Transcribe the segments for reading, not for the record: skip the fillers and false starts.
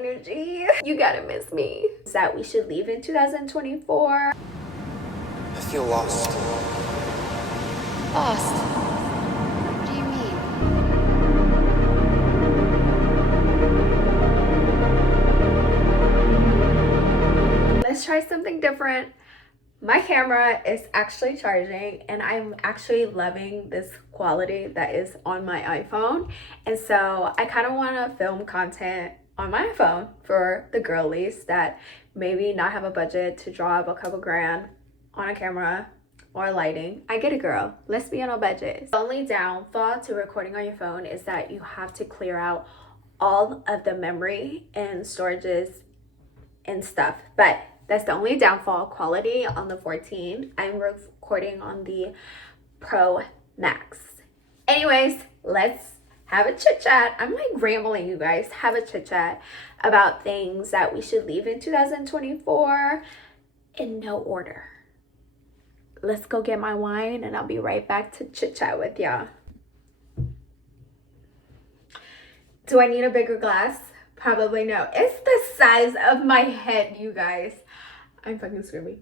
energy. You gotta miss me. That we should leave in 2024. I feel lost. Lost? What do you mean? Let's try something different. My camera is actually charging and I'm actually loving this quality that is on my iPhone. And so I kind of want to film content on my iPhone for the girlies that maybe not have a budget to drop a couple grand on a camera or lighting. I get it, girl. Let's be on a budget. The only downfall to recording on your phone is that you have to clear out all of the memory and storages and stuff. But that's the only downfall. Quality on the 14. I'm recording on the Pro Max. Anyways, let's have a chit chat. I'm like rambling, you guys. Have a chit chat about things that we should leave in 2024 in no order. Let's go get my wine and I'll be right back to chit chat with y'all. Do I need a bigger glass? Probably no. It's the size of my head, you guys. I'm fucking screaming.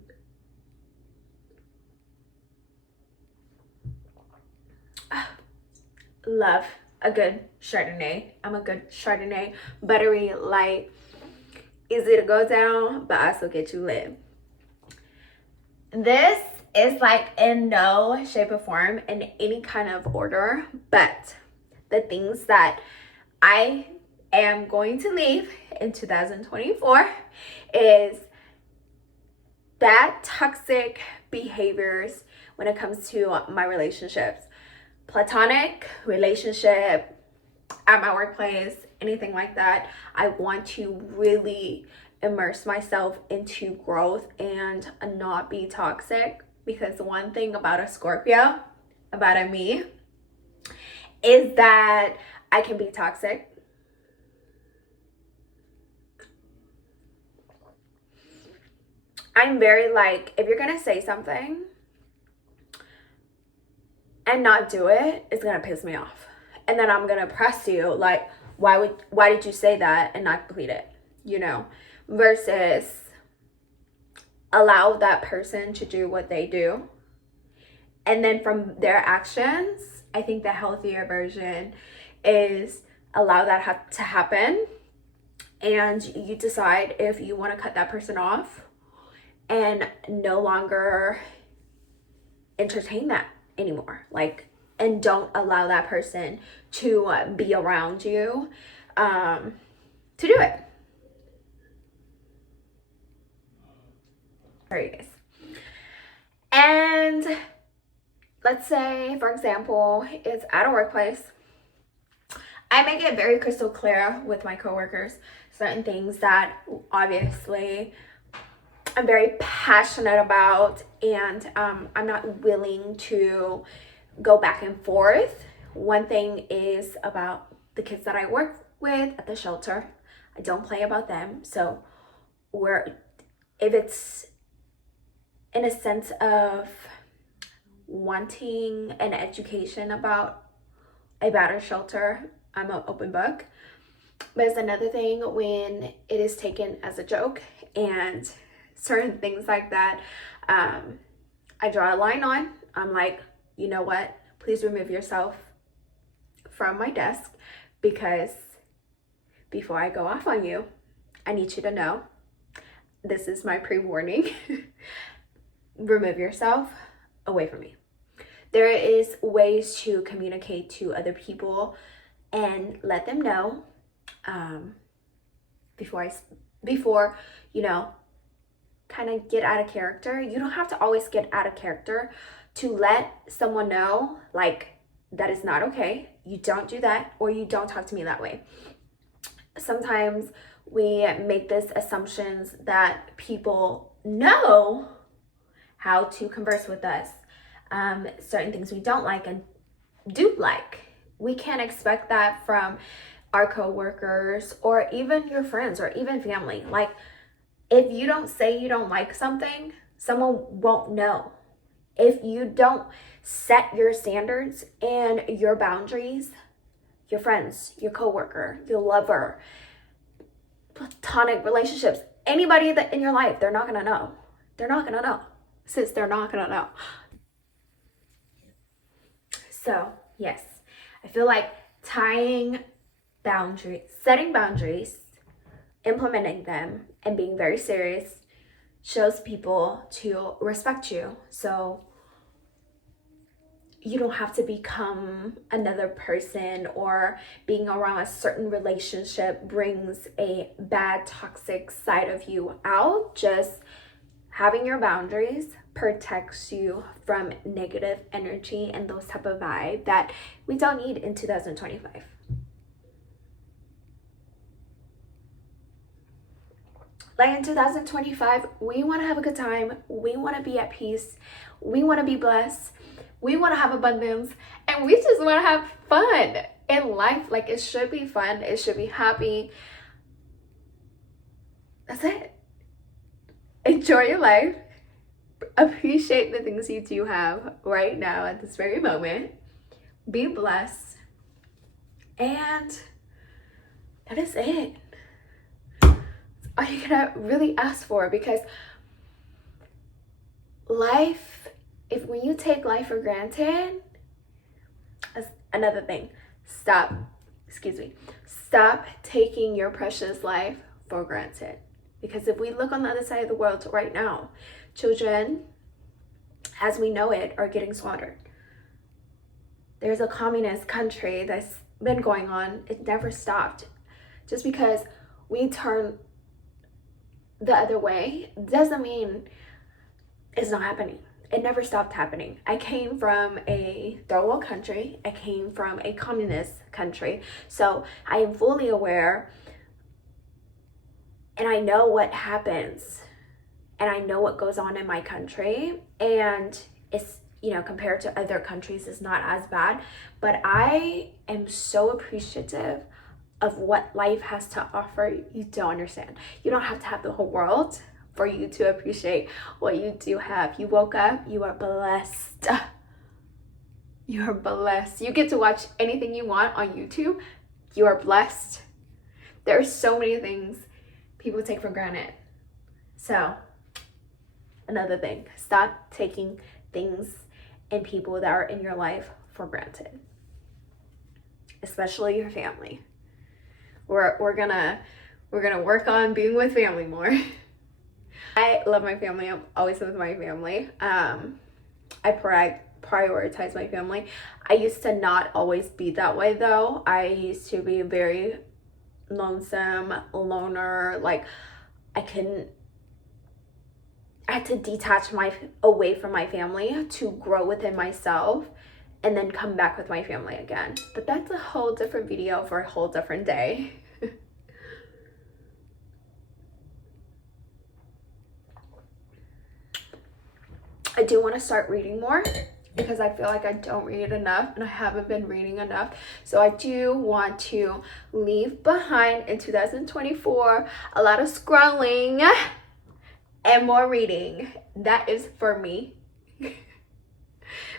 Love a good Chardonnay. I'm a good Chardonnay. Buttery, light, easy to go down, but also get you lit. This is like in no shape or form in any kind of order, but the things that I am going to leave in 2024 is bad toxic behaviors when it comes to my relationships. Platonic relationship, at my workplace, anything like that. I want to really immerse myself into growth and not be toxic, because one thing about a Scorpio, about a me, is that I can be toxic. I'm very like, if you're gonna say something and not do it, it's gonna piss me off. And then I'm gonna press you like, why did you say that and not complete it? You know, versus allow that person to do what they do. And then from their actions, I think the healthier version is allow that to happen. And you decide if you wanna cut that person off and no longer entertain that anymore. Like, and don't allow that person to be around you to do it. There you guys. And let's say, for example, it's at a workplace. I make it very crystal clear with my coworkers certain things that obviously I'm very passionate about, and I'm not willing to go back and forth. One thing is about the kids that I work with at the shelter. I don't play about them. So if it's in a sense of wanting an education about a battered shelter, I'm an open book. But it's another thing when it is taken as a joke and certain things like that, I draw a line on. I'm like, you know what? Please remove yourself from my desk, because before I go off on you, I need you to know this is my pre-warning. Remove yourself away from me. There is ways to communicate to other people and let them know before you know, kind of get out of character. You don't have to always get out of character to let someone know, like, that is not okay. You don't do that, or you don't talk to me that way. Sometimes we make this assumptions that people know how to converse with us. Certain things we don't like and do like. We can't expect that from our coworkers or even your friends or even family. Like, if you don't say you don't like something, someone won't know. If you don't set your standards and your boundaries, your friends, your coworker, your lover, platonic relationships, anybody that in your life, they're not gonna know. They're not gonna know. Sis, they're not gonna know. So, yes, I feel like tying boundaries, setting boundaries, implementing them, and being very serious shows people to respect you. So you don't have to become another person, or being around a certain relationship brings a bad, toxic side of you out. Just having your boundaries protects you from negative energy and those type of vibe that we don't need in 2025. Like in 2025, we want to have a good time. We want to be at peace. We want to be blessed. We want to have abundance. And we just want to have fun in life. Like, it should be fun. It should be happy. That's it. Enjoy your life. Appreciate the things you do have right now at this very moment. Be blessed. And that is it. Are you gonna really ask for? Because life, when you take life for granted, that's another thing. Stop taking your precious life for granted. Because if we look on the other side of the world right now, children, as we know it, are getting slaughtered. There's a communist country that's been going on. It never stopped. Just because we turn the other way doesn't mean it's not happening. It never stopped happening. I came from a third world country. I came from a communist country. So I am fully aware, and I know what happens, and I know what goes on in my country, and it's, compared to other countries, it's not as bad. But I am so appreciative of what life has to offer. You don't understand. You don't have to have the whole world for you to appreciate what you do have. You woke up, you are blessed. You are blessed. You get to watch anything you want on YouTube. You are blessed. There are so many things people take for granted. So, another thing, stop taking things and people that are in your life for granted, especially your family. We're gonna work on being with family more. I love my family. I'm always with my family. I prioritize my family. I used to not always be that way though. I used to be very lonesome, loner. Like, I had to detach away from my family to grow within myself, and then come back with my family again. But that's a whole different video for a whole different day. I do want to start reading more, because I feel like I don't read enough, and I haven't been reading enough. So I do want to leave behind in 2024 a lot of scrolling and more reading. That is for me.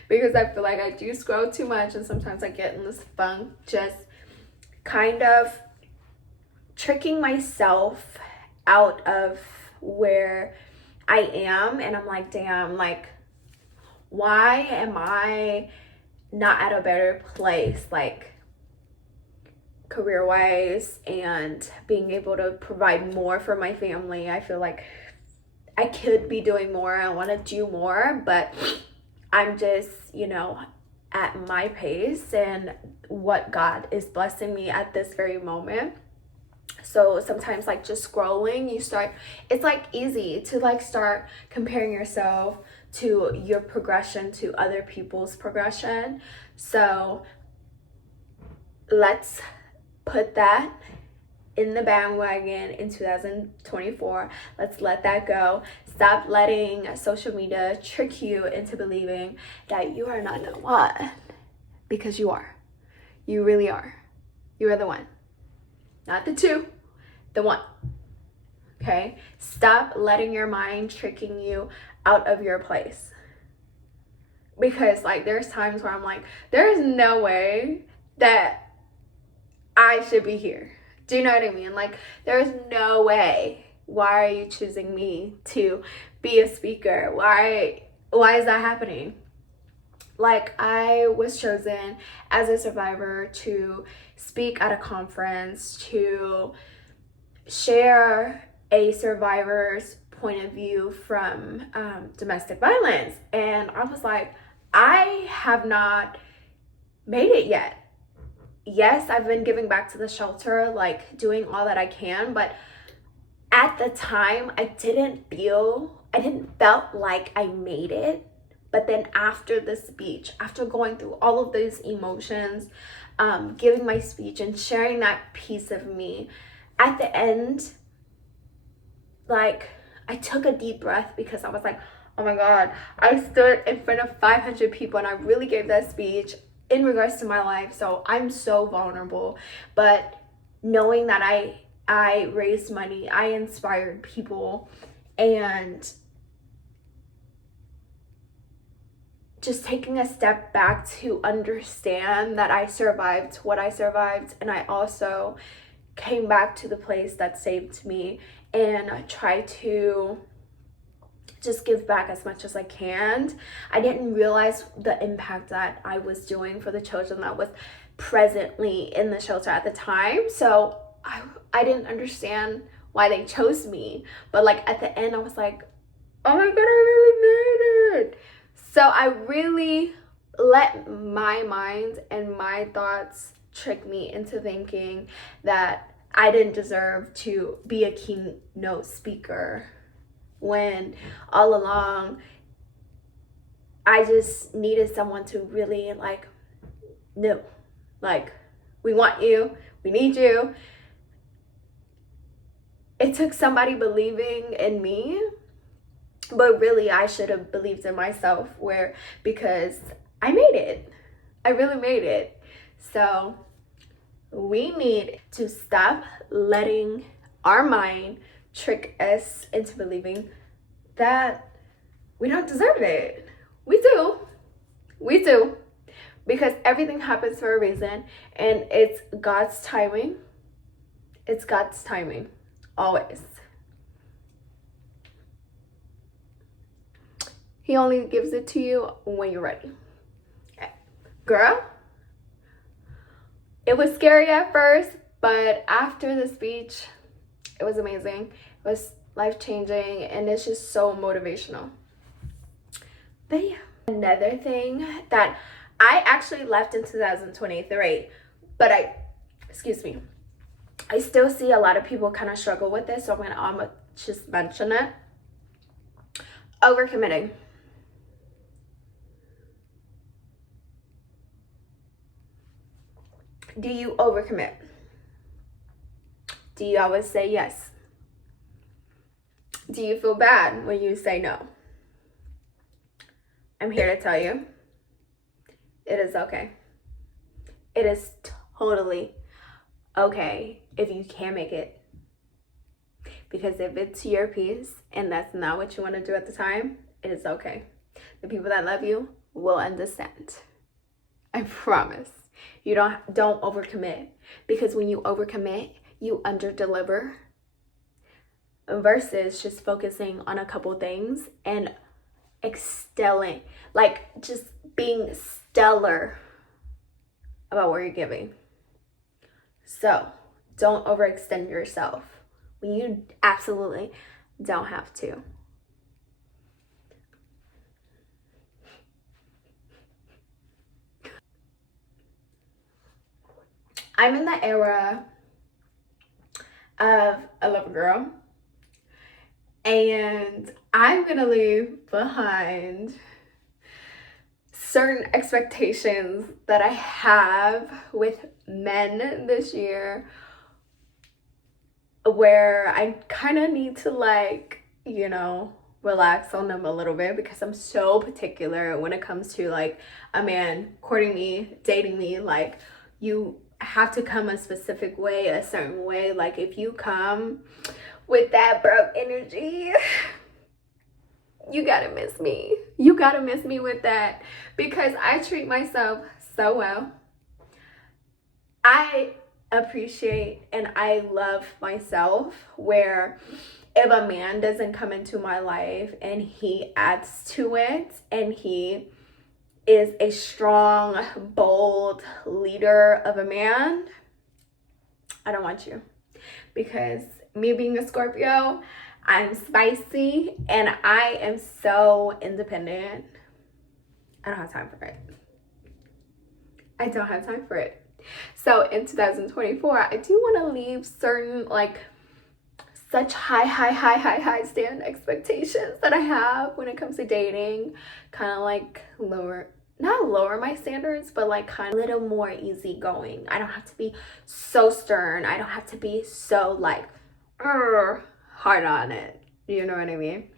Because I feel like I do scroll too much, and sometimes I get in this funk, just kind of tricking myself out of where I am. And I'm like, damn, like, why am I not at a better place, like, career-wise, and being able to provide more for my family? I feel like I could be doing more. I want to do more, but I'm just, at my pace and what God is blessing me at this very moment. So sometimes, like, just scrolling, it's like easy to like start comparing yourself to your progression to other people's progression. So let's put that in the bandwagon in 2024. Let's let that go. Stop letting social media trick you into believing that you are not the one, because you are. You really are. You are the one. Not the two, the one. Okay? Stop letting your mind tricking you out of your place. Because, like, there's times where I'm like, there is no way that I should be here Do you know what I mean? Like, there's no way. Why are you choosing me to be a speaker? Why is that happening? Like, I was chosen as a survivor to speak at a conference, to share a survivor's point of view from domestic violence. And I was like, I have not made it yet. Yes, I've been giving back to the shelter, like doing all that I can, but at the time I didn't felt like I made it. But then after the speech, after going through all of those emotions, giving my speech and sharing that piece of me, at the end, like, I took a deep breath because I was like, oh my God, I stood in front of 500 people and I really gave that speech in regards to my life. So I'm so vulnerable. But knowing that I raised money, I inspired people, and just taking a step back to understand that I survived what I survived, and I also came back to the place that saved me, and I try to just give back as much as I can. I didn't realize the impact that I was doing for the children that was presently in the shelter at the time. So I didn't understand why they chose me. But like at the end, I was like, oh my God, I really made it. So I really let my mind and my thoughts trick me into thinking that I didn't deserve to be a keynote speaker, when all along I just needed someone to really like, no, like, we want you, we need you. It took somebody believing in me, but really I should have believed in myself, because I made it. I really made it. So we need to stop letting our mind trick us into believing that we don't deserve it. We do, because everything happens for a reason, and it's God's timing. It's God's timing, always. He only gives it to you when you're ready. Okay. Girl, it was scary at first, but after the speech, it was amazing. It was life-changing, and it's just so motivational. But yeah, another thing that I actually left in 2023, but I still see a lot of people kind of struggle with this, so I'm gonna just mention it. Overcommitting. Do you overcommit? Do you always say yes? Do you feel bad when you say no? I'm here to tell you, it is okay. It is totally okay if you can't make it. Because if it's your piece and that's not what you want to do at the time, it is okay. The people that love you will understand. I promise. You don't overcommit, because when you overcommit, you underdeliver, versus just focusing on a couple things and excelling, like just being stellar about what you're giving. So don't overextend yourself when you absolutely don't have to. I'm in the era of a lover girl, and I'm gonna leave behind certain expectations that I have with men this year, where I kind of need to, like, relax on them a little bit, because I'm so particular when it comes to like a man courting me, dating me. Like, you have to come a specific way, a certain way. Like, if you come with that broke energy, you gotta miss me. You gotta miss me with that, because I treat myself so well. I appreciate and I love myself, where if a man doesn't come into my life and he adds to it and he is a strong, bold leader of a man, I don't want you. Because me being a Scorpio, I'm spicy and I am so independent. I don't have time for it. I don't have time for it. So in 2024, I do want to leave certain, like, such high stand expectations that I have when it comes to dating. Kind of like not lower my standards, but like kind of a little more easygoing. I don't have to be so stern. I don't have to be so like hard on it. You know what I mean?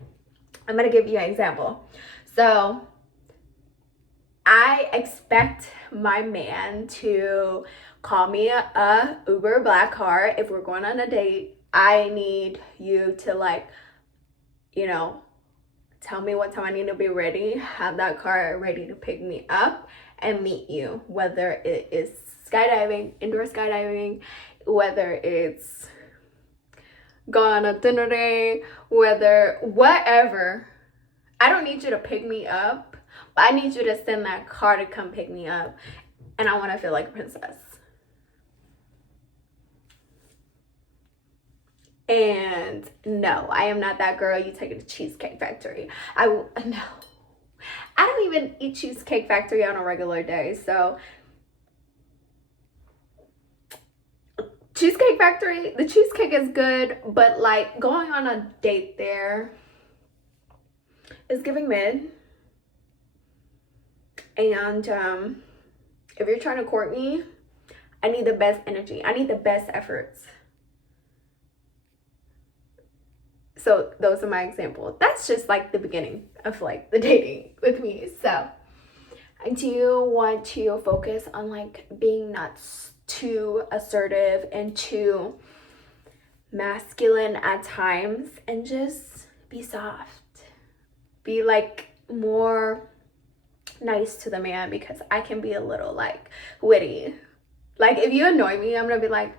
I'm gonna give you an example. So I expect my man to call me a Uber Black car. If we're going on a date, I need you to, like, you know, tell me what time I need to be ready, have that car ready to pick me up and meet you, whether it is skydiving, indoor skydiving, whether it's go on a dinner day, whatever. I don't need you to pick me up, but I need you to send that car to come pick me up, and I want to feel like a princess. And no, I am not that girl you take it to Cheesecake Factory. No. I don't even eat Cheesecake Factory on a regular day. So Cheesecake Factory, the cheesecake is good, but like going on a date there is giving mid. And if you're trying to court me, I need the best energy. I need the best efforts. So those are my examples. That's just like the beginning of like the dating with me. So I do want to focus on like being not too assertive and too masculine at times, and just be soft. Be like more nice to the man, because I can be a little like witty. Like if you annoy me, I'm gonna be like,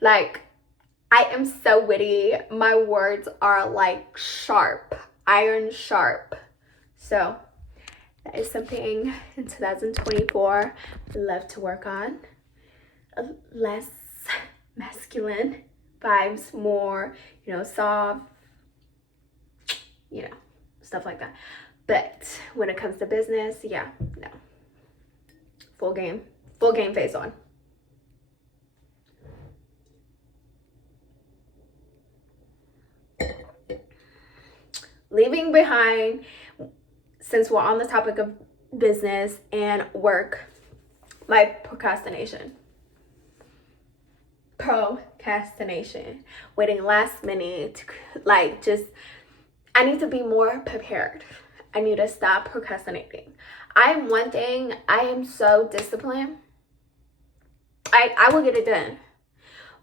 Like, I am so witty. My words are like sharp, iron sharp. So that is something in 2024 I'd love to work on. Less masculine vibes, more, soft, stuff like that. But when it comes to business, yeah, no. Full game face on. Leaving behind, since we're on the topic of business and work, my procrastination. Waiting last minute, I need to be more prepared. I need to stop procrastinating. I am so disciplined. I will get it done.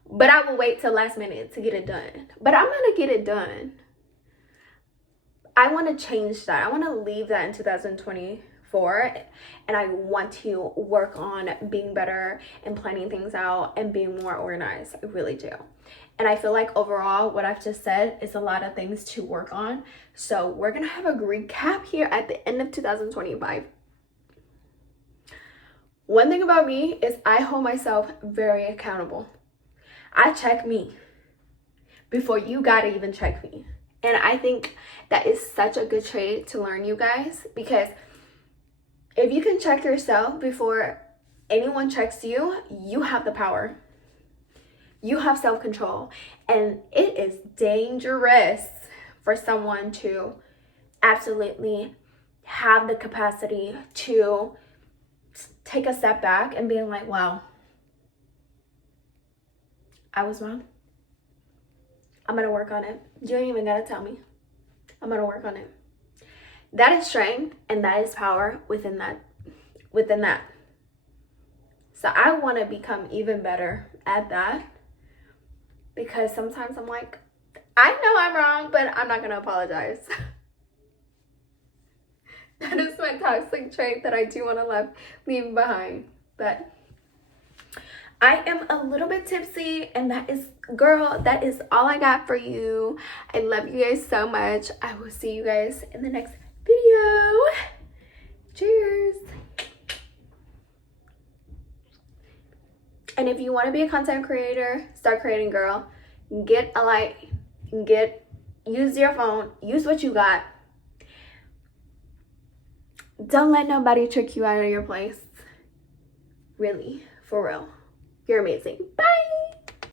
But I will wait till last minute to get it done. But I'm going to get it done. I want to change that. I want to leave that in 2024. And I want to work on being better and planning things out and being more organized. I really do. And I feel like overall, what I've just said is a lot of things to work on. So we're going to have a recap here at the end of 2025. One thing about me is I hold myself very accountable. I check me before you gotta even check me. And I think that is such a good trait to learn, you guys, because if you can check yourself before anyone checks you, you have the power. You have self-control. And it is dangerous for someone to absolutely have the capacity to take a step back and being like, wow, I was wrong. I'm gonna work on it. You ain't even gotta tell me. I'm gonna work on it. That is strength and that is power within that. So I want to become even better at that, because sometimes I'm like, I know I'm wrong, but I'm not gonna apologize. That is my toxic trait that I do want to leave behind. But I am a little bit tipsy, and that is, girl, that is all I got for you. I love you guys so much. I will see you guys in the next video. Cheers. And if you want to be a content creator, start creating, girl. Get a light, use your phone, use what you got. Don't let nobody trick you out of your place. Really, for real. You're amazing. Bye.